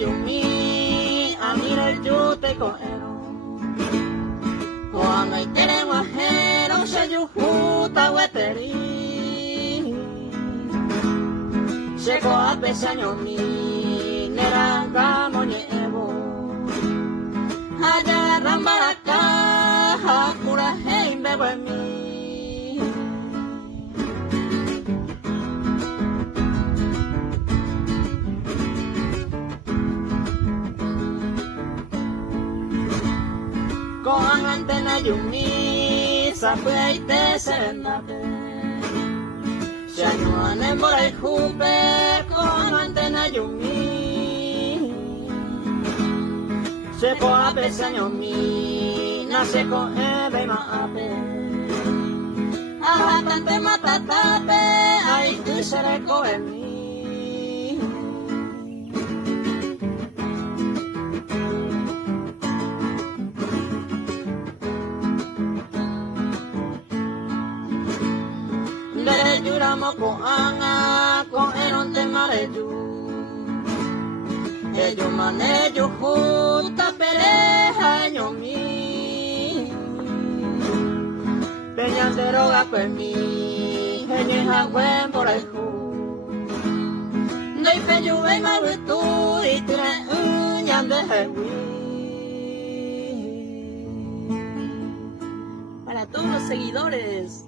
yumi amira yute koero koanga itere wajero shayuhuta weteri sheko apesa nyomi neranga moñevo haya rambaraka hakura heimbe wemi con antena yumi sapueite senate Shanuan en borai jupe con antena yumi se po ape sanyomi na se ko ebe ma ape ahatante matatape ay tu sere ko emi Lere yuramo ko anga ko eronte mareju Eyo manejo junta pereja ñomi Peñan de roga mi Eñeja buen por el ju Nei peyu ei mabutu y tire uñan de jewi Para todos los seguidores